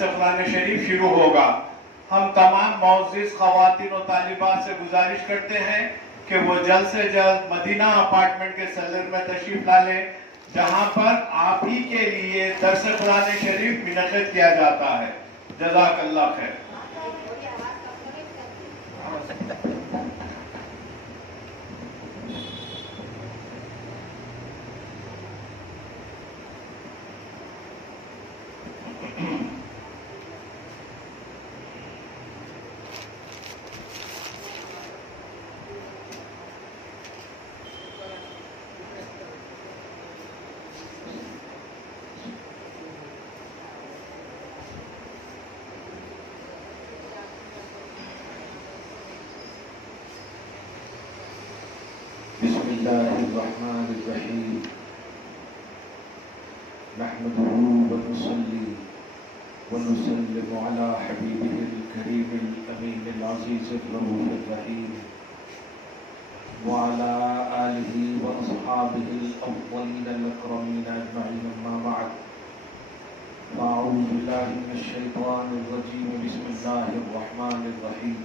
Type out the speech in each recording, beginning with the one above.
درس قرآن شریف شروع ہوگا. ہم تمام معزز خواتین و طالبات سے گزارش کرتے ہیں کہ وہ جلد سے جلد مدینہ اپارٹمنٹ کے سیلر میں تشریف لا لیں، جہاں پر آپ ہی کے لیے درس قرآن شریف منعقد کیا جاتا ہے. جزاک اللہ خیر. بسم الله الرحمن الرحيم نحمده ونصلي ونسلم على حبيبه الكريم الأمين العزيز الرؤوف الرحيم وعلى آله وأصحابه الأفضلين الأكرمين أجمعين. أما بعد فأعوذ بالله من الشيطان الرجيم. بسم الله الرحمن الرحيم.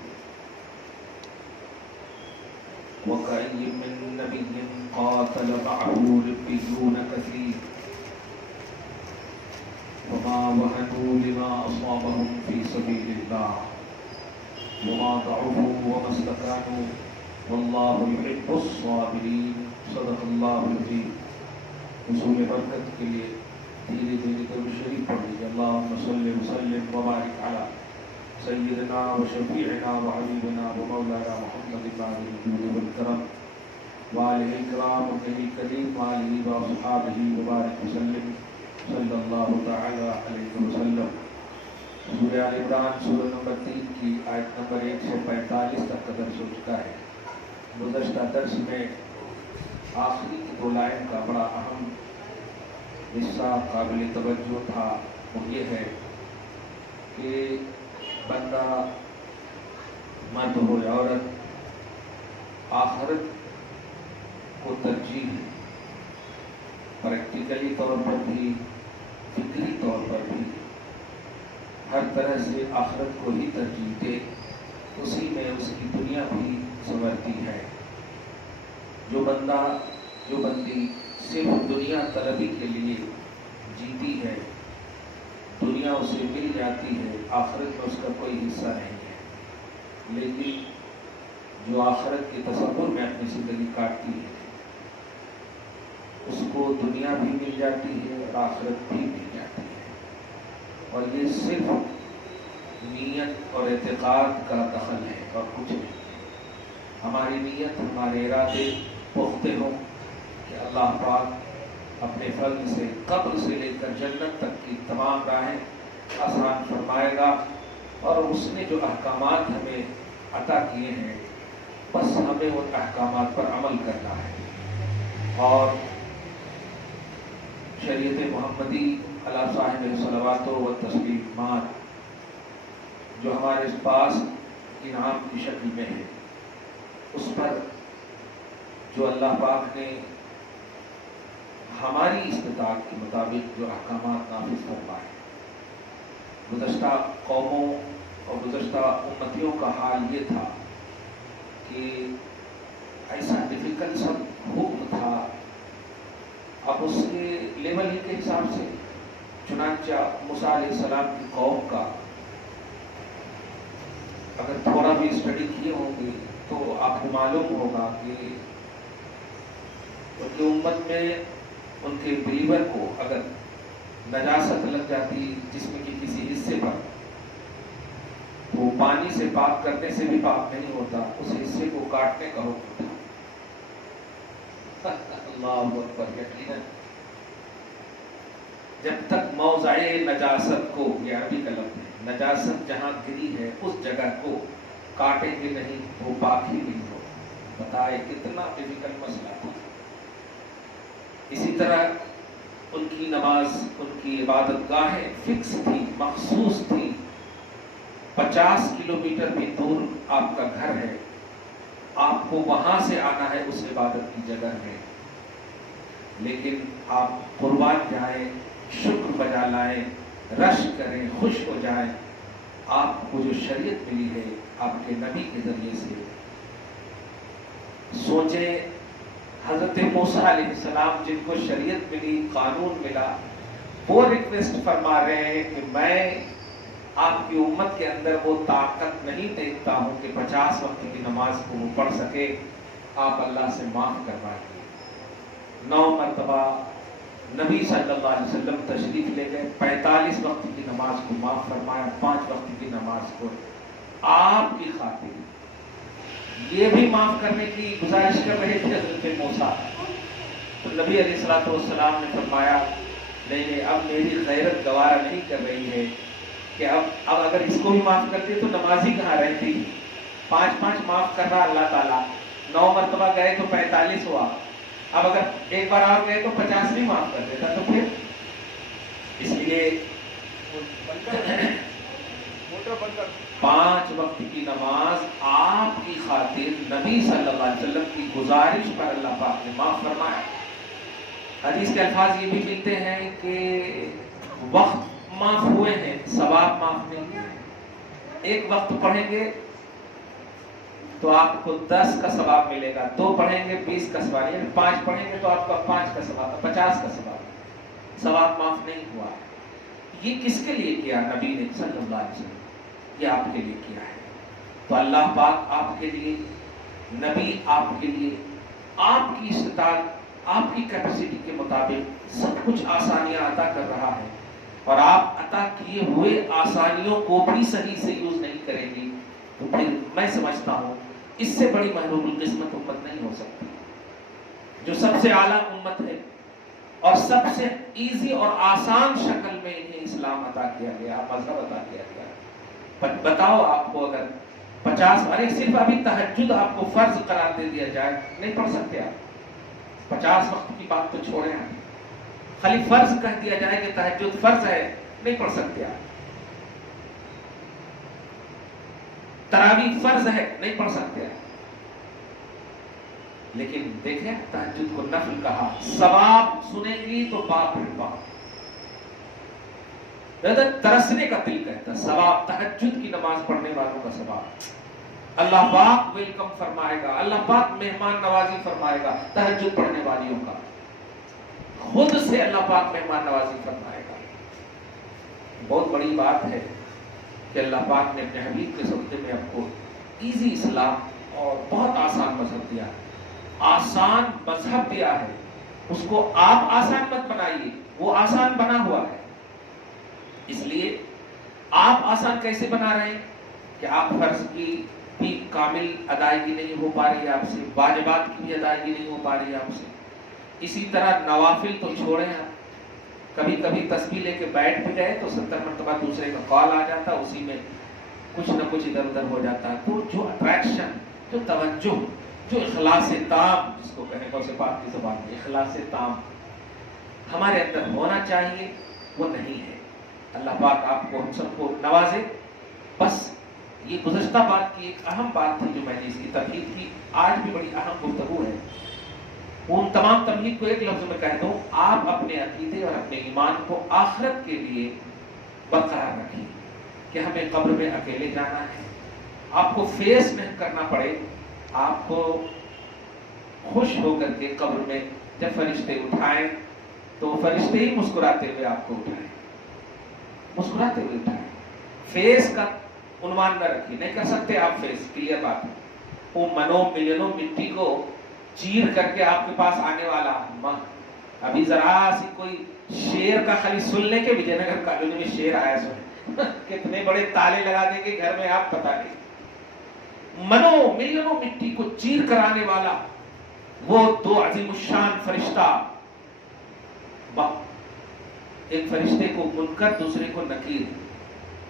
وكأي من نبي قاتل معه ربيون كثير وما وهنوا لما أصابهم في سبيل الله وما ضعفوا وما استكانوا والله يحب الصابرين. صدق الله العظيم. حصول برکت کے لیے دھیرے دھیرے درود شریف پڑھ لیجیے. اللهم صل وسلم وبارك على سيدنا وشفيعنا وحبيبنا ومولانا محمد بعد الجود والكرم وآله الكرام وآله الكريم وآله وأصحابه وبارك وسلم صلى الله تعالى عليه وسلم. سورہ آل عمران سورہ نمبر 3 کی آیت نمبر 145 تک کا درس ہو چکا ہے. گزشتہ درس میں آخری کی 2 لائن کا بڑا اہم حصہ قابل توجہ تھا. وہ یہ ہے کہ بندہ مرد ہو یا عورت آخرت کو ترجیح پریکٹیکلی طور پر بھی فکری طور پر بھی ہر طرح سے آخرت کو ہی ترجیح دے. اسی میں اس کی دنیا بھی سنورتی ہے. جو بندی صرف دنیا طلبی کے لیے جیتی ہے، دنیا اسے مل جاتی ہے، آخرت میں اس کا کوئی حصہ نہیں ہے. لیکن جو آخرت کے تصور میں اپنی زندگی کاٹتی ہے، اس کو دنیا بھی مل جاتی ہے اور آخرت بھی مل جاتی ہے. اور یہ صرف نیت اور اعتقاد کا دخل ہے اور کچھ نہیں. ہماری نیت، ہمارے ارادے پختہ ہوں کہ اللہ پاک اپنے فضل سے قبر سے لے کر جنت تک کی تمام راہیں آسان فرمائے گا. اور اس نے جو احکامات ہمیں عطا کیے ہیں، بس ہمیں ان احکامات پر عمل کرنا ہے. اور شریعت محمدی علی صاحب الصلوات و تسلیمات جو ہمارے پاس انعام کی شکل میں ہے، اس پر جو اللہ پاک نے ہماری استطاعت کے مطابق جو احکامات نافذ فرمائے. گزشتہ قوموں اور گزشتہ امتیوں کا حال یہ تھا کہ ایسا ڈیفیکلٹ سب حکم تھا. اب اس کے لیول ہی کے حساب سے چنانچہ موسیٰ علیہ السلام کی قوم کا اگر تھوڑا بھی اسٹڈی کیے ہوں گے تو آپ کو معلوم ہوگا کہ ان کی امت میں ان کے بلیور کو اگر نجاست لگ جاتی جسم کے کسی حصے پر، تو پانی سے پاک کرنے سے بھی پاک نہیں ہوتا، اس حصے کو کاٹنے کا حکم تھا. اللہ اکبر. یقیناً جب تک موضع نجاست کو، یہ عربی کا لفظ ہے، نجاست جہاں گری ہے اس جگہ کو کاٹیں گے نہیں، وہ پاک ہی نہیں ہو. بتائے کتنا ڈیفیکلٹ مسئلہ تھا. اسی طرح ان کی نماز، ان کی عبادت گاہیں فکس تھی، مخصوص تھی. 50 کلومیٹر بھی دور آپ کا گھر ہے، آپ کو وہاں سے آنا ہے اس عبادت کی جگہ میں. لیکن آپ قربان جائیں، شکر بجا لائیں، رش کریں، خوش ہو جائیں آپ کو جو شریعت ملی ہے آپ کے نبی کے ذریعے سے۔ سوچیں حضرت موسیٰ علیہ السلام جن کو شریعت ملی، قانون ملا، وہ ریکویسٹ فرما رہے ہیں کہ میں آپ کی امت کے اندر وہ طاقت نہیں دیکھتا ہوں کہ 50 وقت کی نماز کو وہ پڑھ سکے، آپ اللہ سے معاف کروائیے۔ 9 مرتبہ نبی صلی اللہ علیہ وسلم تشریف لے گئے، 45 وقت کی نماز کو معاف فرمایا، 5 وقت کی نماز کو آپ کی خاطر یہ بھی معاف کرنے کی گزارش کر رہے تھے حضرت موسیٰ۔ تو نبی علیہ الصلوۃ والسلام نے فرمایا نہیں، اب میری غیرت گوارا نہیں کر رہی ہے کہ اب اگر اس کو بھی معاف کرتے تو نمازی کہاں رہتی۔ 5 معاف کر رہا اللہ تعالیٰ، 9 مرتبہ گئے تو 45 ہوا، اب اگر ایک بار اور گئے تو 50 بھی معاف کر دیتا، تو پھر اس لیے 5 وقت کی نماز آپ کی خاطر نبی صلی اللہ علیہ وسلم کی گزارش پر اللہ پاک نے معاف فرمایا۔ حدیث کے الفاظ یہ بھی ملتے ہیں کہ وقت معاف ہوئے ہیں، ثواب معاف نہیں۔ ایک وقت پڑھیں گے تو آپ کو 10 کا ثواب ملے گا، 2 پڑھیں گے 20 کا ثواب، یعنی 5 پڑھیں گے تو آپ کا 5 کا ثواب، 50 کا ثواب معاف نہیں ہوا۔ یہ کس کے لیے کیا؟ نبی نے صلی اللہ علیہ وسلم، یہ آپ کے لیے کیا ہے۔ تو اللہ پاک آپ کے لیے، نبی آپ کے لیے، آپ کی استطاعت، آپ کی کیپیسٹی کے مطابق سب کچھ آسانیاں عطا کر رہا ہے، اور آپ عطا کیے ہوئے آسانیوں کو بھی صحیح سے یوز نہیں کریں گی تو پھر میں سمجھتا ہوں اس سے بڑی محروم القسمت امت نہیں ہو سکتی، جو سب سے اعلیٰ امت ہے اور سب سے ایزی اور آسان شکل میں انہیں اسلام عطا کیا گیا، مذہب عطا کیا گیا۔ بتاؤ آپ کو اگر 50 ارے صرف ابھی تہجد آپ کو فرض قرار دے دیا جائے، نہیں پڑھ سکتے آپ۔ 50 وقت کی بات تو چھوڑیں آپ، خالی فرض کہہ دیا جائے کہ تہجد فرض ہے، نہیں پڑھ سکتے آپ۔ تراویح فرض ہے، نہیں پڑھ سکتے آپ۔ لیکن دیکھیں تہجد کو نفل کہا، ثواب سنیں گی تو باپ رے باپ، ترسنے کا دل کہتا ہے ثواب، تہجد کی نماز پڑھنے والوں کا ثواب اللہ پاک ویلکم فرمائے گا، اللہ پاک مہمان نوازی فرمائے گا تہجد پڑھنے والیوں کا، خود سے اللہ پاک مہمان نوازی فرمائے گا۔ بہت بڑی بات ہے کہ اللہ پاک نے اپنے حبیب کے صدقے میں آپ کو ایزی اسلام اور بہت آسان مذہب دیا، آسان مذہب دیا ہے، اس کو آپ آسان مت بنائیے، وہ آسان بنا ہوا ہے۔ اس لیے آپ آسان کیسے بنا رہے ہیں کہ آپ فرض کی بھی کامل ادائیگی نہیں ہو پا رہی ہے آپ سے، واجبات کی بھی ادائیگی نہیں ہو پا رہی ہے آپ سے، اسی طرح نوافل تو چھوڑیں آپ، کبھی کبھی تسبیح لے کے بیٹھ بھی گئے تو 70 مرتبہ دوسرے کا کال آ جاتا، اسی میں کچھ نہ کچھ ادھر ادھر ہو جاتا ہے۔ تو جو اٹریکشن، جو توجہ، جو اخلاص تام، جس کو کہنے کو سے پاک کی زبان میں اخلاص تام ہمارے اندر ہونا چاہیے، وہ نہیں ہے۔ اللہ پاک آپ کو ہم سب کو نوازے۔ بس یہ گزشتہ بات کی ایک اہم بات تھی جو میں نے اس کی تمہید کی، آج بھی بڑی اہم گفتگو ہے۔ ان تمام تمہید کو ایک لفظ میں کہہ دوں، آپ اپنے عقیدے اور اپنے ایمان کو آخرت کے لیے برقرار رکھیں کہ ہمیں قبر میں اکیلے جانا ہے، آپ کو فیس نہیں کرنا پڑے، آپ کو خوش ہو کر کے قبر میں جب فرشتے اٹھائیں تو فرشتے ہی مسکراتے ہوئے آپ کو اٹھائیں، مسکراتے ہوئے اٹھائیں۔ فیس کا عنوان نہ رکھیے، نہیں کر سکتے آپ فیس، کلیئر بات ہے۔ وہ منوں ملینوں مٹی کو چیر کر کے آپ کے پاس آنے والا ابھی ذرا سی کوئی شیر کا خالی سننے کے وجے نگر کالونی میں شیر آیا سو کتنے بڑے تالے لگا دیں گے گھر میں آپ پتہ نہیں۔ منوں ملینوں مٹی کو چیر کر آنے والا وہ دو عظیم الشان فرشتہ، ایک فرشتے کو منکر، دوسرے کو نکیر۔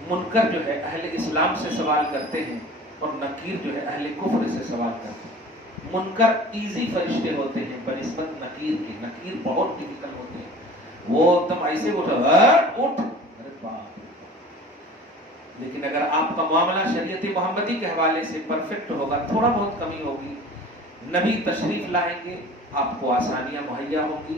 منکر جو ہے اہل اسلام سے سوال کرتے ہیں اور نکیر جو ہے اہل کفر سے سوال کرتے ہیں۔ منکر ایزی فرشتے ہوتے ہیں بنسبت نکیر کے، نکیر بہت ڈیفیکلٹ ہوتے ہیں، وہ تم ایسے اٹھ ارے باپ۔ لیکن اگر آپ کا معاملہ شریعت محمدی کے حوالے سے پرفیکٹ ہوگا، تھوڑا بہت کمی ہوگی، نبی تشریف لائیں گے، آپ کو آسانیاں مہیا ہوں گی،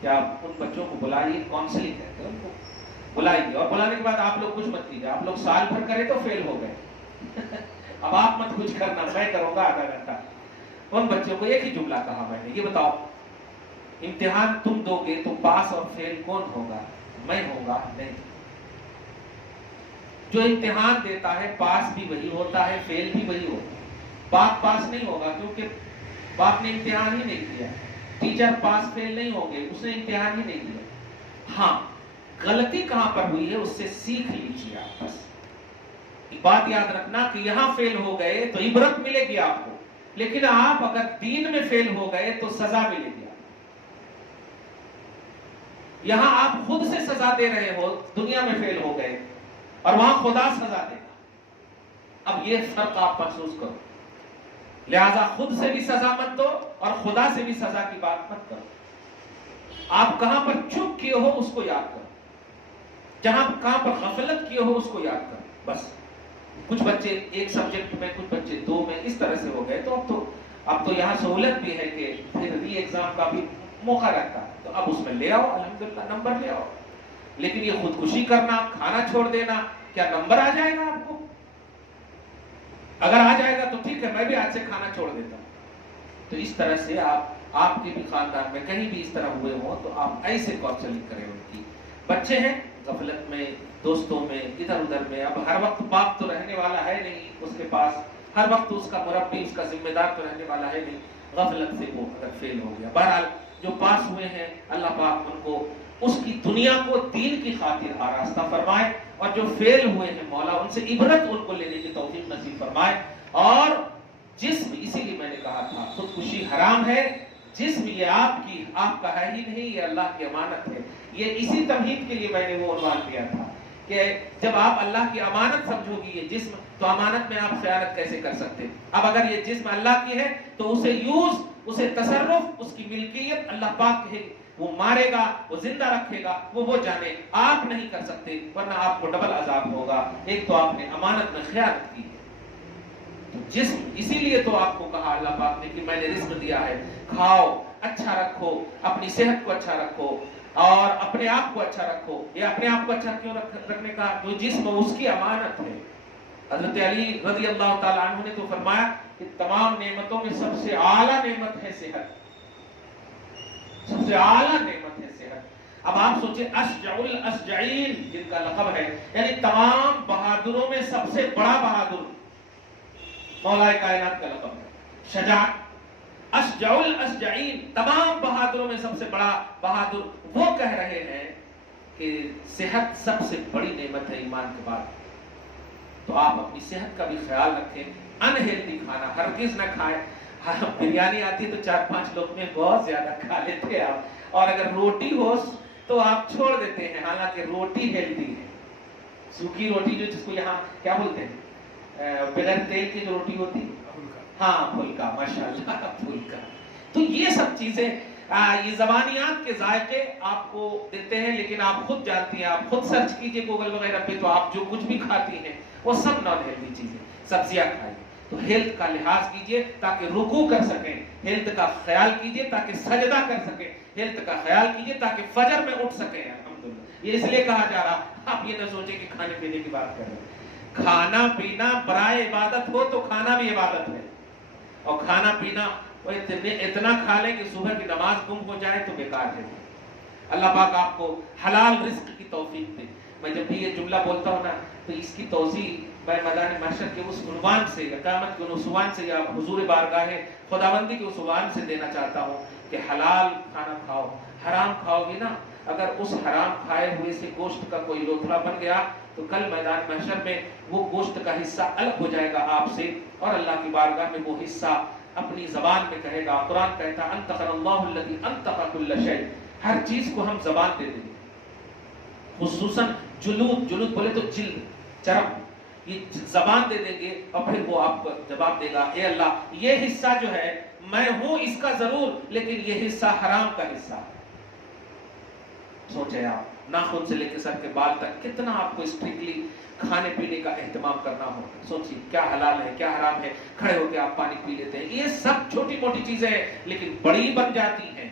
کہ آپ ان بچوں کو بلائیے، کاؤنسلنگ کہتے ہیں ان کو، بلائیے، اور بلانے کے بعد آپ لوگ کچھ مت کیجیے، آپ لوگ سال بھر کرے تو فیل ہو گئے اب آپ مت کچھ کرنا، میں کروں گا آدھا گھنٹہ۔ ان بچوں کو ایک ہی جملہ کہا میں نے، یہ بتاؤ امتحان تم دو گے تو پاس اور فیل کون ہوگا؟ میں ہوں گا؟ نہیں، جو امتحان دیتا ہے پاس بھی وہی ہوتا ہے، فیل بھی وہی ہوتا ہے۔ باپ پاس نہیں ہوگا کیونکہ باپ نے امتحان ہی نہیں دیا، ٹیچر پاس فیل نہیں ہوں گے، اس نے امتحان ہی نہیں دیا۔ ہاں، غلطی کہاں پر ہوئی ہے اس سے سیکھ لیجیے آپ، بس ایک بات یاد رکھنا کہ یہاں فیل ہو گئے تو عبرت ملے گی آپ کو، لیکن آپ اگر دین میں فیل ہو گئے تو سزا ملے گی آپ کو۔ یہاں آپ خود سے سزا دے رہے ہو، دنیا میں فیل ہو گئے، اور وہاں خدا سزا دے گا۔ اب یہ فرق آپ محسوس کرو، لہذا خود سے بھی سزا مت دو اور خدا سے بھی سزا کی بات مت کرو۔ آپ کہاں پر چپ کیے ہو اس کو یاد کرو، کہاں پر غفلت کیے ہو اس کو یاد کرو، بس۔ کچھ بچے ایک سبجیکٹ میں، کچھ بچے دو میں، اس طرح سے ہو گئے، تو اب تو یہاں سہولت بھی ہے کہ پھر ری ایگزام کا بھی موقع رہتا ہے، تو اب اس میں لے آؤ، الحمدللہ نمبر لے آؤ۔ لیکن یہ خودکشی کرنا، کھانا چھوڑ دینا، کیا نمبر آ جائے گا آپ کو؟ اگر آ جائے گا تو ٹھیک ہے، میں بھی آج سے کھانا چھوڑ دیتا ہوں۔ تو اس طرح سے آپ کے بھی خاندان میں کہیں بھی اس طرح ہوئے ہوں تو آپ ایسے کاؤنسلنگ کریں ان کی۔ بچے ہیں غفلت میں، دوستوں میں، ادھر ادھر میں، اب ہر وقت باپ تو رہنے والا ہے نہیں اس کے پاس، ہر وقت اس کا مربی، اس کا ذمہ دار تو رہنے والا ہے نہیں، غفلت سے وہ اگر فیل ہو گیا۔ بہرحال جو پاس ہوئے ہیں اللہ پاک ان کو اس کی دنیا کو دین کی خاطر آراستہ فرمائے، اور جو فیل ہوئے ہیں مولا ان سے عبرت ان کو لینے کی توفیق نصیب فرمائے۔ اور جسم، اسی لیے میں نے کہا تھا خودکشی حرام ہے، جسم یہ آپ کا ہے ہی نہیں، یہ اللہ کی امانت ہے۔ یہ اسی تمہید کے لیے میں نے وہ عنوان دیا تھا کہ جب آپ اللہ کی امانت سمجھو گی یہ جسم، تو امانت میں آپ خیانت کیسے کر سکتے؟ اب اگر یہ جسم اللہ کی ہے تو اسے یوز، اسے تصرف، اس کی ملکیت اللہ پاک ہے، وہ مارے گا، وہ زندہ رکھے گا، وہ جانے، آپ نہیں کر سکتے، ورنہ آپ کو ڈبل عذاب ہوگا۔ ایک تو آپ نے امانت میں خیانت کی ہے، تو جسم، اسی لیے تو آپ کو کہا اللہ پاک نے کہ میں نے رزق دیا ہے، کھاؤ، اچھا رکھو، اپنی صحت کو اچھا رکھو اور اپنے آپ کو اچھا رکھو۔ یہ اپنے آپ کو اچھا کیوں رکھنے کا؟ جو جسم اس کی امانت ہے۔ حضرت علی رضی اللہ تعالی عنہ نے تو فرمایا کہ تمام نعمتوں میں سب سے اعلیٰ نعمت ہے صحت، سب سے اعلیٰ نعمت ہے صحت۔ اب آپ سوچیں اشجع الاشجعین جن کا لقب ہے، یعنی تمام بہادروں میں سب سے بڑا بہادر مولا کائنات کا لقب ہے، شجاعت۔ اشجع الاشجعین، تمام بہادروں میں سب سے بڑا بہادر، وہ کہہ رہے ہیں کہ صحت سب سے بڑی نعمت ہے ایمان کے بعد۔ تو آپ اپنی صحت کا بھی خیال رکھیں، انہیلدی کھانا ہرگز نہ کھائیں۔ بریانی آتی ہے تو 4-5 لوگ میں بہت زیادہ کھا لیتے ہیں آپ، اور اگر روٹی ہو تو آپ چھوڑ دیتے ہیں، حالانکہ روٹی ہیلدی ہے۔ سوکھی روٹی جو جس کو یہاں کیا بولتے ہیں، بغیر تیل کی جو روٹی ہوتی ہے، ہاں پھلکا، ماشاءاللہ پھلکا۔ تو یہ سب چیزیں، یہ زبانیات کے ذائقے آپ کو دیتے ہیں، لیکن آپ خود جانتی ہیں، آپ خود سرچ کیجئے گوگل وغیرہ پہ، تو آپ جو کچھ بھی کھاتی ہیں وہ سب نان ہیلدی چیزیں، سبزیاں کھائیں۔ تو ہیلتھ کا لحاظ کیجئے تاکہ رکوع کر سکیں، ہیلتھ کا خیال کیجئے تاکہ سجدہ کر سکیں، ہیلتھ کا خیال کیجئے تاکہ فجر میں اٹھ سکیں۔ الحمدللہ، یہ اس لیے کہا جا رہا، آپ یہ نہ سوچیں کہ کھانے پینے کی بات کر رہے ہیں۔ کھانا پینا برائے عبادت ہو تو کھانا بھی عبادت ہے، اور کھانا پینا اتنا کھا لیں کہ صبح کی نماز گم ہو جائے تو بیکار ہے۔ اللہ پاک آپ کو حلال رزق کی توفیق دے۔ میں جب بھی یہ جملہ بولتا ہوں نا تو اس کی توضیح میں میدان محشر کے اس عنوان سے، یا قیامت کے اس عنوان سے، یا حضور بارگاہ خداوندی کے اس عنوان سے دینا چاہتا ہوں کہ حلال کھانا کھاؤ، حرام کھاؤ گے نا، اگر اس حرام کھائے ہوئے سے گوشت کا کوئی لوتھڑا بن گیا تو کل میدان محشر میں وہ گوشت کا حصہ الگ ہو جائے گا آپ سے، اور اللہ کی بارگاہ میں وہ حصہ اپنی زبان میں کہے گا۔ قرآن کہتا ہے انطق اللہ الذی انطق کل شیء، ہر چیز کو ہم زبان دے دیں گے، خصوصاً جلود بولے تو جلد، چرم، یہ زبان دے دیں گے، اور پھر وہ آپ کو جواب دے گا، اے اللہ یہ حصہ جو ہے میں ہوں اس کا ضرور، لیکن یہ حصہ حرام کا حصہ ہے۔ سوچیں آپ، ناخن سے لے کے سر کے بال تک کتنا آپ کو اسٹرکٹلی کھانے پینے کا اہتمام کرنا ہوگا۔ سوچیے کیا حلال ہے کیا حرام ہے، کھڑے ہو کے آپ پانی پی لیتے ہیں، یہ سب چھوٹی موٹی چیزیں ہیں لیکن بڑی بن جاتی ہیں۔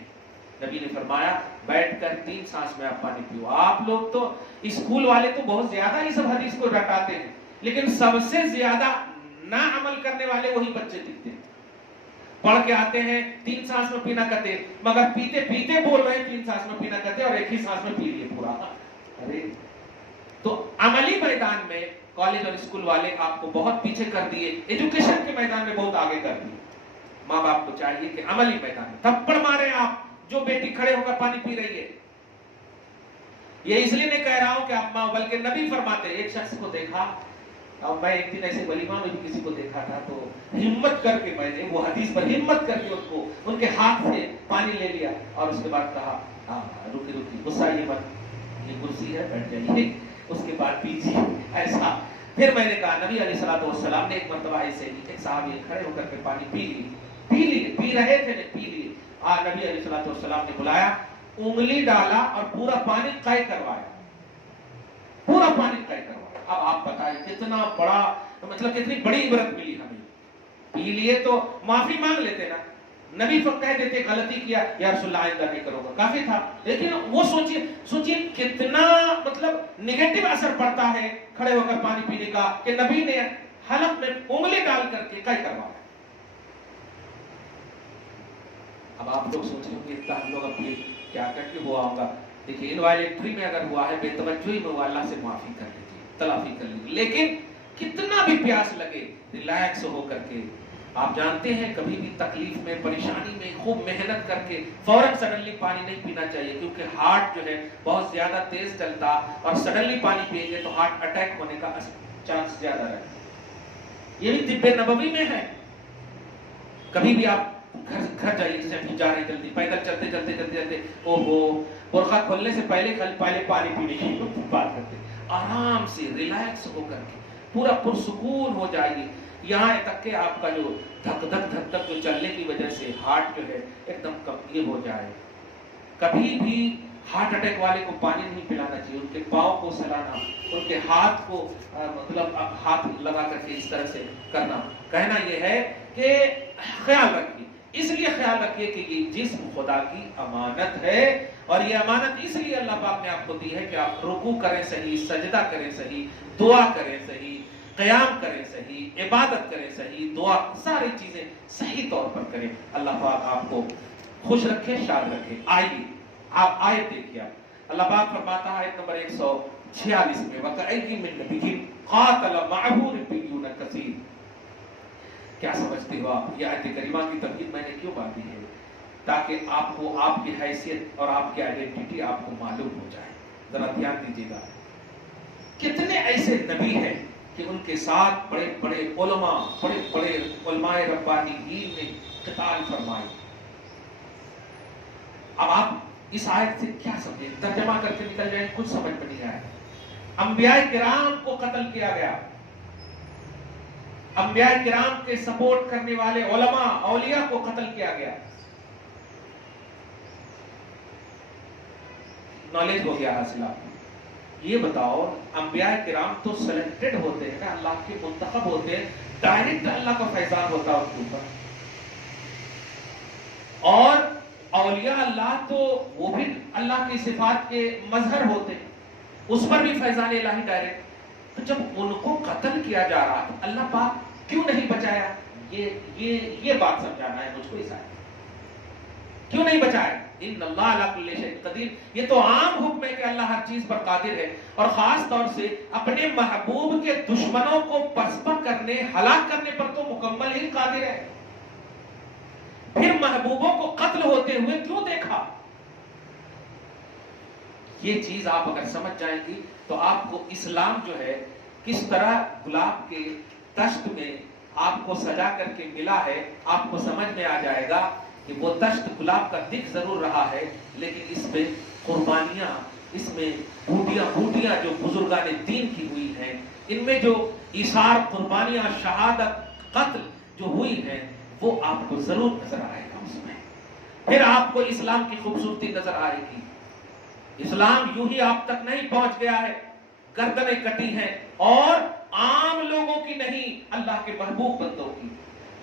نبی نے فرمایا بیٹھ کر 3 سانس میں آپ پانی پیو. آپ لوگ تو اسکول والے تو بہت زیادہ اس حدیث کو رٹاتے ہیں، لیکن سب سے زیادہ نہ عمل کرنے والے وہی بچے دکھتے ہیں. پڑھ کے آتے ہیں 3 سانس میں پینا کہتے، مگر پیتے پیتے بول رہے ہیں 3 سانس میں پینا کہتے اور ایک ہی سانس میں پی لیے پورا. ارے تو عملی میدان میں کالج اور اسکول والے آپ کو بہت پیچھے کر دیے، ایجوکیشن کے میدان میں بہت آگے کر دیے. ماں باپ کو چاہیے کہ عملی میدان میں تھپڑ مارے آپ جو بیٹی کھڑے ہو کر پانی پی رہی ہے. یہ اس لیے نہیں کہہ رہا ہوں کہ آپ ماں، بلکہ نبی فرماتے ایک شخص کو دیکھا، اور میں ایک دن ایسے ولیمہ میں بھی کسی کو دیکھا تھا، تو ہمت کر کے میں نے وہ حدیث پر ہمت کر کے ان کے ہاتھ سے پانی لے لیا اور اس کے بعد کہا رکی رکی غصہ یہ مت، یہ کرسی ہے بیٹھ جائیے، اس کے بعد پیجیے. ایسا پھر میں نے کہا نبی علیہ الصلوۃ والسلام نے ایک مرتبہ ایسے ہی ایک صحابی کھڑے ہو کر کے پانی پی رہے تھے پی لیے. نبی علیہ الصلوۃ والسلام نے بلایا، انگلی ڈالا اور پورا پانی قے کروایا، پورا پانی قے کروایا. اب آپ بتائیں کتنا بڑا، مطلب کتنی بڑی عبرت ملی ہمیں. پی لیے تو معافی مانگ لیتے نا، نبی تو کہہ دیتے غلطی کیا یا رسول اللہ آئندہ نہیں کرو گا، کافی تھا. لیکن وہ سوچیے کتنا مطلب نیگیٹو اثر پڑتا ہے کھڑے ہو کر پانی پینے کا، کہ نبی نے حلق میں انگلی ڈال کر کے قے کروایا. اب آپ لوگ سوچ رہے ہوں گے اتنا ہم لوگ اب یہ کیا کر کے ہوا ہوگا. دیکھیے انوائلنٹری میں اگر ہوا ہے، بے توجہی میں ہوا، اللہ سے معافی کر لیجیے، تلافی کر لیجیے. لیکن کتنا بھی پیاس لگے ریلیکس ہو کر کے، آپ جانتے ہیں کبھی بھی تکلیف میں، پریشانی میں خوب محنت کر کے فوراً سڈنلی پانی نہیں پینا چاہیے، کیونکہ ہارٹ جو ہے بہت زیادہ تیز چلتا، اور سڈنلی پانی پییں گے تو ہارٹ اٹیک ہونے کا چانس زیادہ رہتا. یہ بھی طب نبوی میں ہے. کبھی بھی آپ گھر جائیے، جیسے ہم جا رہے ہیں جلدی پیدل چلتے چلتے چلتے چلتے، برقع کھولنے سے پہلے پانی پینے کی بات کرتے، آرام سے ریلیکس ہو کر کے پورا پرسکون ہو جائیے. یہاں تک کہ آپ کا جو دھک دھک جو چلنے کی وجہ سے ہارٹ جو ہے ایک دم کمزور ہو جائے. کبھی بھی ہارٹ اٹیک والے کو پانی نہیں پلانا چاہیے، ان کے پاؤں کو سلانا، ان کے ہاتھ کو مطلب ہاتھ لگا کر کے اس طرح سے کرنا. کہنا یہ ہے کہ خیال رکھیے، اس لیے خیال رکھیے کہ یہ جسم خدا کی امانت ہے، اور یہ امانت اس لیے اللہ پاک نے آپ کو دی ہے کہ آپ رکوع کریں صحیح، سجدہ کریں صحیح، دعا کریں صحیح، قیام کریں صحیح، عبادت کریں صحیح، دعا، ساری چیزیں صحیح طور پر کریں. اللہ پاک آپ کو خوش رکھے، شاد رکھے. آئیے آپ آیت دیکھیے. اللہ پاک فرماتا ہے آیت نمبر 146 میں، وَكَأَيٍّ مِّن نَبِيٍّ قَاتَلَ مَعَهُ رِبِّيُّونَ كَثِيرٌ. کیا سمجھتے ہو آپ؟ یہ آیت کریمہ کی تفسیر میں نے کیوں باندھی ہے؟ تاکہ آپ کو آپ کی حیثیت اور آپ کی آئیڈینٹی آپ کو معلوم ہو جائے. ذرا دھیان دیجیے گا، کتنے ایسے نبی ہیں کہ ان کے ساتھ بڑے بڑے علماء ربانیین نے قتال فرمائی. اب آپ اس آیت سے کیا سمجھیں؟ ترجمہ کر کے نکل جائیں، کچھ سمجھ میں نہیں آیا. انبیاء کرام کو قتل کیا گیا، انبیاء کرام کے سپورٹ کرنے والے علماء اولیاء کو قتل کیا گیا. نالج ہو گیا حاصل آپ کو. یہ بتاؤ، انبیاء کرام تو سلیکٹڈ ہوتے ہیں نا، اللہ کے منتخب ہوتے ہیں، ڈائریکٹ اللہ کا فیضان ہوتا ہے ان کے اوپر. اور اولیاء اللہ تو وہ بھی اللہ کی صفات کے مظہر ہوتے ہیں، اس پر بھی فیضان الہی ڈائریکٹ. تو جب ان کو قتل کیا جا رہا تو اللہ پاک کیوں نہیں بچایا؟ یہ بات سمجھانا ہے مجھ کو. اس آیت کیوں نہیں بچایا؟ ان اللہ علی کل شیء قدیر. یہ تو عام حکم ہے کہ اللہ ہر چیز پر قادر ہے، اور خاص طور سے اپنے محبوب کے دشمنوں کو پسپا کرنے، ہلاک کرنے پر تو مکمل ہی قادر ہے. پھر محبوبوں کو قتل ہوتے ہوئے کیوں دیکھا؟ یہ چیز آپ اگر سمجھ جائیں گی تو آپ کو اسلام جو ہے کس طرح گلاب کے تشت میں آپ کو سجا کر کے ملا ہے، آپ کو سمجھ میں آ جائے گا کہ وہ تشت گلاب کا دکھ ضرور رہا ہے، لیکن اس میں قربانیاں، اس میں بوٹیاں جو بزرگان دین کی ہوئی ہیں، ان میں جو ایثار، قربانیاں، شہادت، قتل جو ہوئی ہیں، وہ آپ کو ضرور نظر آئے گا. اس میں پھر آپ کو اسلام کی خوبصورتی نظر آئے گی. اسلام یوں ہی آپ تک نہیں پہنچ گیا ہے، گردنیں کٹی ہیں، اور عام لوگوں کی نہیں، اللہ کے محبوب بندوں کی.